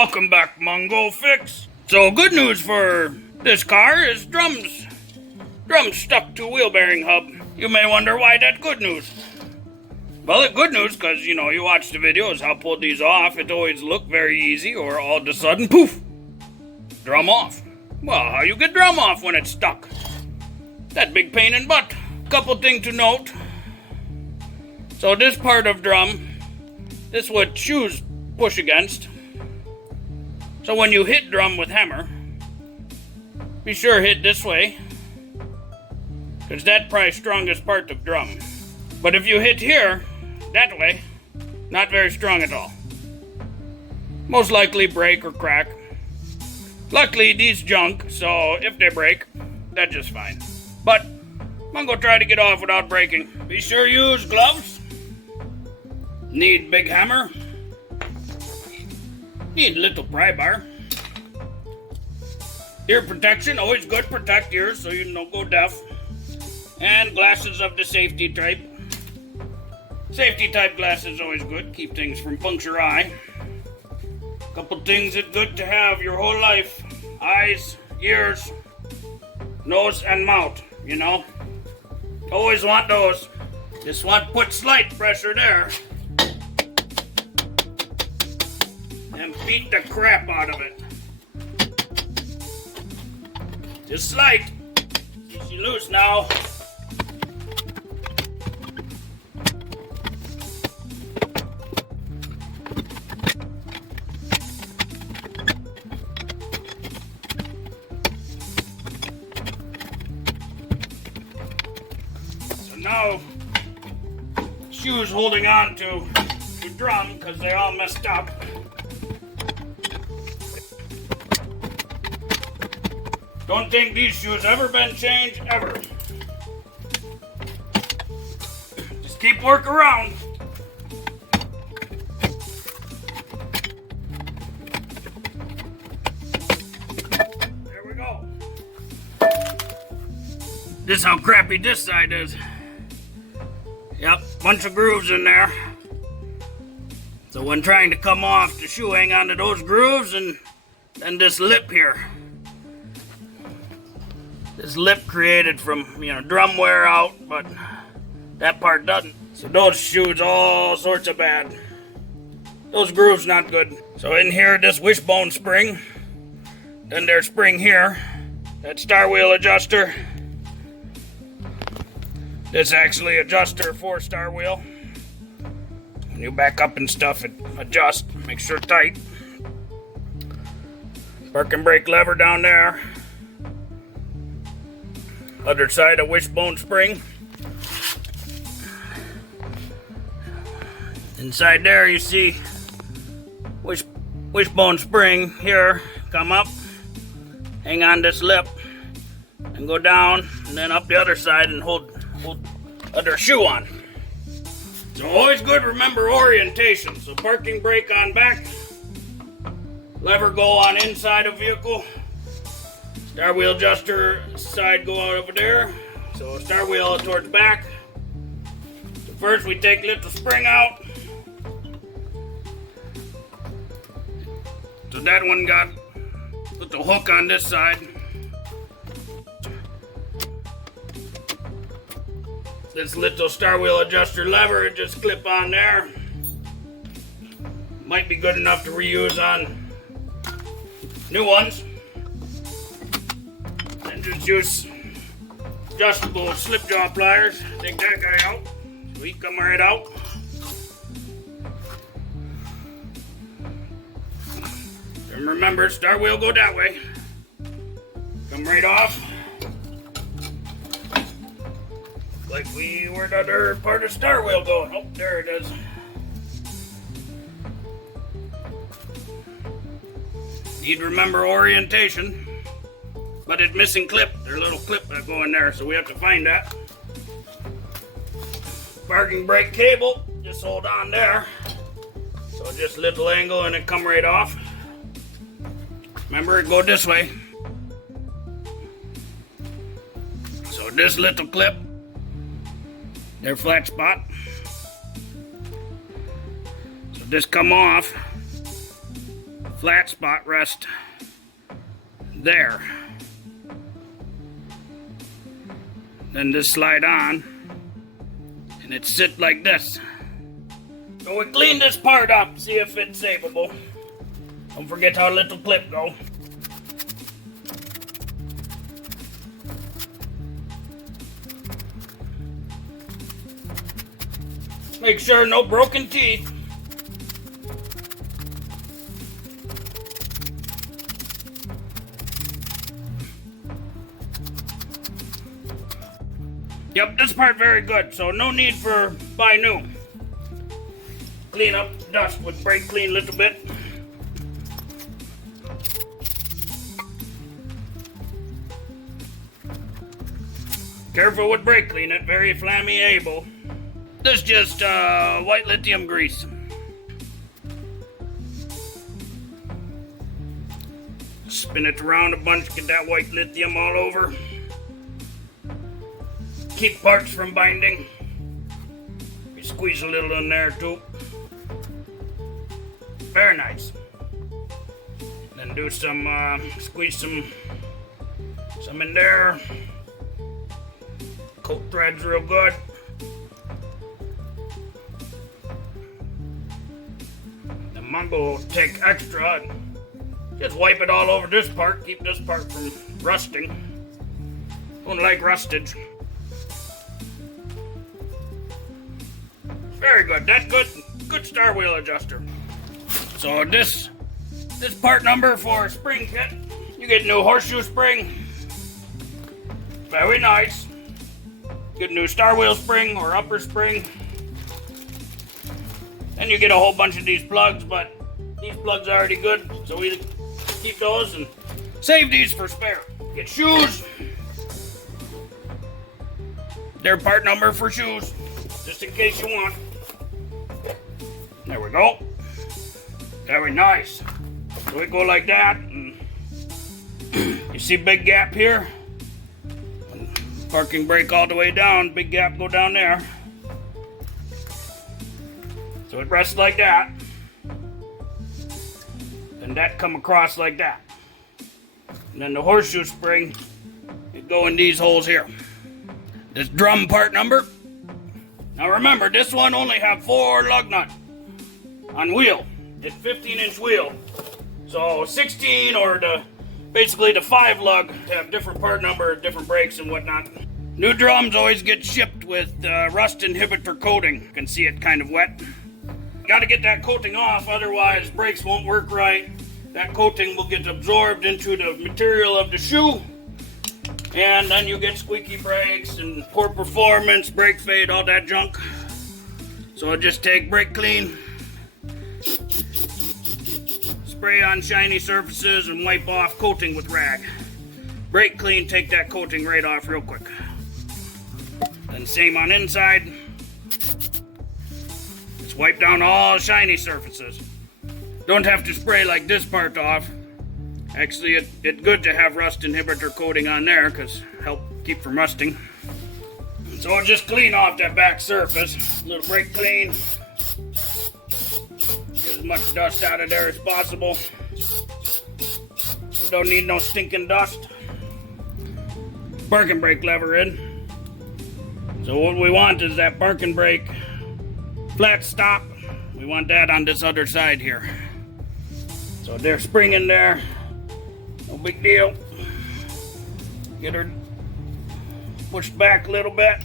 Welcome back, Mongo Fix. So good news for this car is drums. Drums stuck to wheel bearing hub. You may wonder why that's good news. Well, it's good news because, you watch the videos, how I pulled these off. It always looked very easy, or all of a sudden, poof, drum off. Well, how you get drum off when it's stuck? That big pain in butt. Couple things to note. So this part of drum, this is what shoes push against. So when you hit drum with hammer, be sure hit this way, because that's probably strongest part of drum. But if you hit here, that way, not very strong at all. Most likely break or crack. Luckily these junk, so if they break, that's just fine. But I'm gonna try to get off without breaking. Be sure you use gloves. Need big hammer. Need little pry bar. Ear protection, always good, protect ears so you don't go deaf. And glasses of the safety type. Safety type glasses always good, keep things from puncture eye. Couple things that's good to have your whole life. Eyes, ears, nose and mouth, Always want those. Just want to put slight pressure there. And beat the crap out of it. Just slight. Easy loose now. So now, shoes holding on to the drum because they all messed up. Don't think these shoes ever been changed, ever. Just keep working around. There we go. This is how crappy this side is. Yep, bunch of grooves in there. So when trying to come off, the shoe hang onto those grooves and this lip here. This lip created from, drum wear out, but that part doesn't. So those shoes all sorts of bad. Those grooves not good. So in here, this wishbone spring. Then there's spring here. That star wheel adjuster. This actually adjuster for star wheel. When you back up and stuff, it adjusts, make sure tight. Park and brake lever down there. Other side of wishbone spring. Inside there you see wishbone spring here. Come up, hang on this lip, and go down, and then up the other side and hold other shoe on. So always good to remember orientation. So parking brake on back, lever go on inside of vehicle. Star wheel adjuster side go out over there. So star wheel towards back. So first we take little spring out. So that one got little hook on this side. This little star wheel adjuster lever, it just clip on there. Might be good enough to reuse on new ones. Just use adjustable slip jaw pliers. Take that guy out. So he come right out. And remember, star wheel go that way. Come right off. Like where the other part of star wheel going? Oh, there it is. Need to remember orientation. But it's missing clip. There's a little clip that go in there, so we have to find that. Parking brake cable, just hold on there. So just little angle and it come right off. Remember, it go this way. So this little clip, their flat spot. So this come off. flat spot rest there. Then just slide on, and it sit like this. So we clean this part up, see if it's savable. Don't forget how little clip go. Make sure no broken teeth. Yep, this part very good, so no need for buy new. Clean up dust with brake clean a little bit. Careful with brake clean, it very flammable. This just white lithium grease. Spin it around a bunch, get that white lithium all over. Keep parts from binding. You squeeze a little in there too. Very nice. Then do some, squeeze some in there. Coat threads real good. The Mongo will take extra and just wipe it all over this part. Keep this part from rusting. Don't like rustage. Very good. That's good star wheel adjuster. So this part number for spring kit, you get new horseshoe spring. Very nice. Get new star wheel spring or upper spring. Then you get a whole bunch of these plugs, but these plugs are already good, so we keep those and save these for spare. Get shoes. Their part number for shoes, just in case you want. There we go. Very nice. So we go like that, and you see big gap here? Parking brake all the way down, big gap go down there. So it rests like that. And that come across like that. And then the horseshoe spring, it go in these holes here. This drum part number. Now remember, this one only have 4 lug nuts on wheel. It's 15-inch wheel. So 16 or basically the 5 lug have different part number, different brakes and whatnot. New drums always get shipped with rust inhibitor coating. You can see it kind of wet. Got to get that coating off, otherwise brakes won't work right. That coating will get absorbed into the material of the shoe, and then you get squeaky brakes and poor performance, brake fade, all that junk. So just take brake clean, spray on shiny surfaces, and wipe off coating with rag. Brake clean, take that coating right off real quick. Then same on inside. Just wipe down all shiny surfaces. Don't have to spray like this part off. Actually, it's good to have rust inhibitor coating on there because help keep from rusting. So I'll just clean off that back surface. A little brake clean. Get as much dust out of there as possible. Don't need no stinking dust. Parking brake lever in. So what we want is that parking brake flat stop. We want that on this other side here. So there's spring in there. No big deal. Get her pushed back a little bit.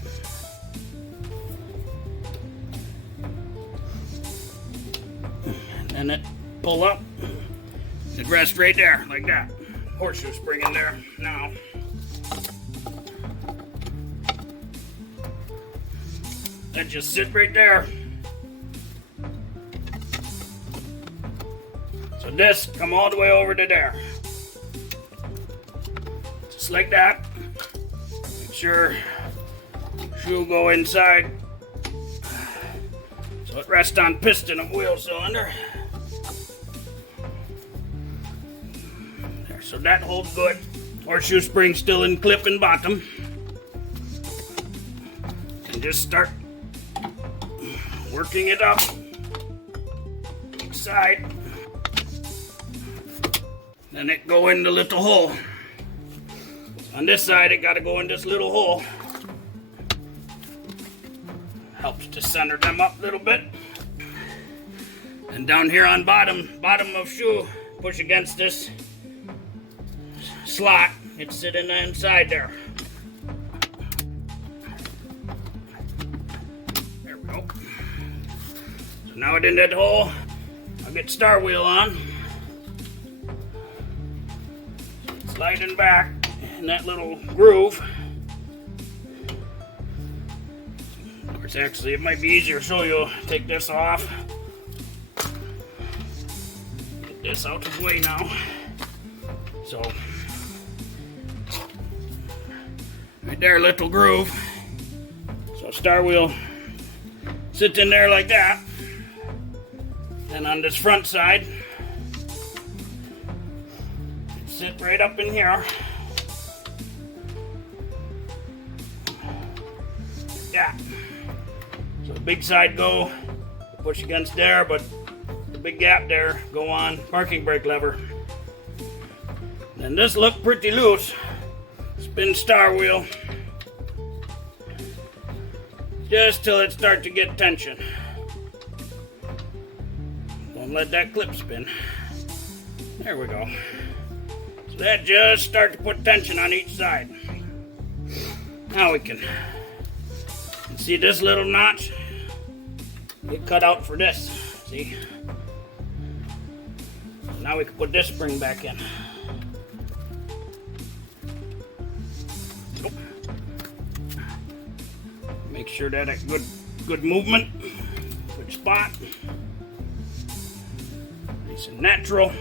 And it pull up. It rests right there, like that. Horseshoe spring in there now. That just sit right there. So this come all the way over to there. Just like that. Make sure shoe go inside. So it rests on piston of wheel cylinder. There, so that holds good. Horseshoe spring still in clip and bottom. And just start working it up. Each side. Then it go in the little hole. On this side, it got to go in this little hole. Helps to center them up a little bit. And down here on bottom of shoe, push against this slot. It's sitting inside there. There we go. So now it in that hole. I'll get star wheel on. Sliding back in that little groove. Of course, actually, it might be easier to show you. Take this off. Get this out of the way now. So, right there, little groove. So star wheel sits in there like that. And on this front side, sit right up in here. Yeah. So the big side go, push against there, but the big gap there, go on parking brake lever. And this look pretty loose. Spin star wheel. Just till it starts to get tension. Don't let that clip spin. There we go. So that just starts to put tension on each side. Now we can see this little notch. Get cut out for this. See? Now we can put this spring back in. Make sure that a good movement, good spot. Nice and natural.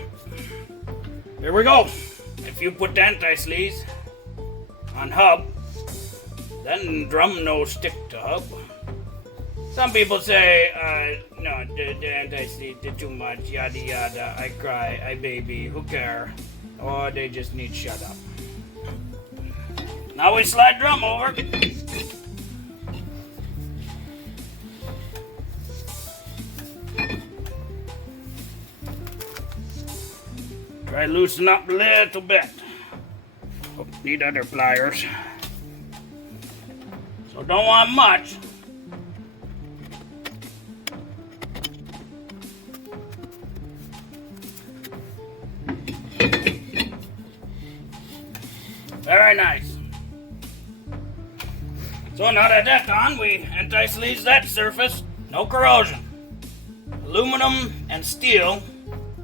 There we go. If you put the anti-sleaze on hub, then drum no stick to hub. Some people say, no, the anti-sleaze did too much, yada yada, I cry, I baby, who care? Or they just need shut up. Now we slide drum over. Try to loosen up a little bit. Oh, need other pliers. So don't want much. Very nice. So now that that's on, we anti-sleaze that surface. No corrosion. Aluminum and steel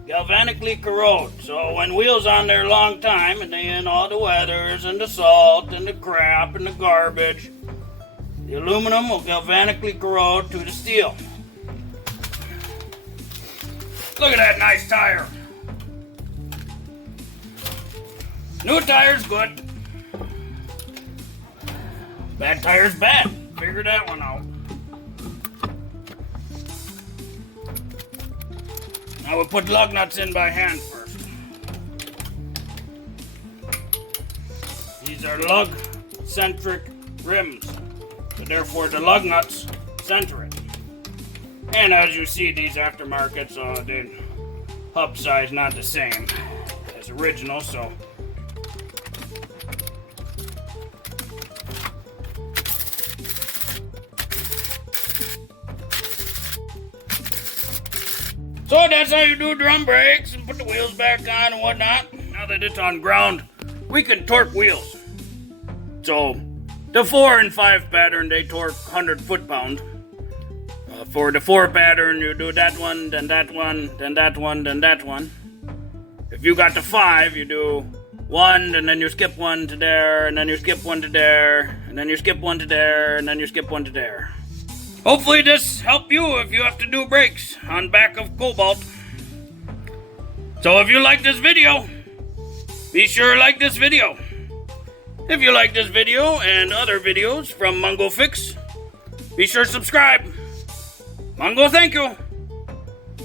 galvanically corrode. So when wheels on there a long time and they in all the weathers and the salt and the crap and the garbage, the aluminum will galvanically corrode to the steel. Look at that nice tire. New tire's good. Bad tire's bad. Figure that one out. Now we'll put lug nuts in by hand first. These are lug-centric rims, so therefore the lug nuts center it. And as you see, these aftermarkets, the hub size not the same as original, so that's how you do drum brakes and put the wheels back on and whatnot. Now that it's on ground, we can torque wheels. So the 4 and 5 pattern, they torque 100 foot-pound. For the 4 pattern, you do that one, then that one, then that one, then that one. If you got the 5, you do 1, and then you skip 1 to there, and then you skip 1 to there, and then you skip 1 to there, and then you skip 1 to there. Hopefully this helped you if you have to do brakes on back of Cobalt. So if you like this video, be sure to like this video. If you like this video and other videos from Mongo Fix, be sure to subscribe. Mongo, thank you.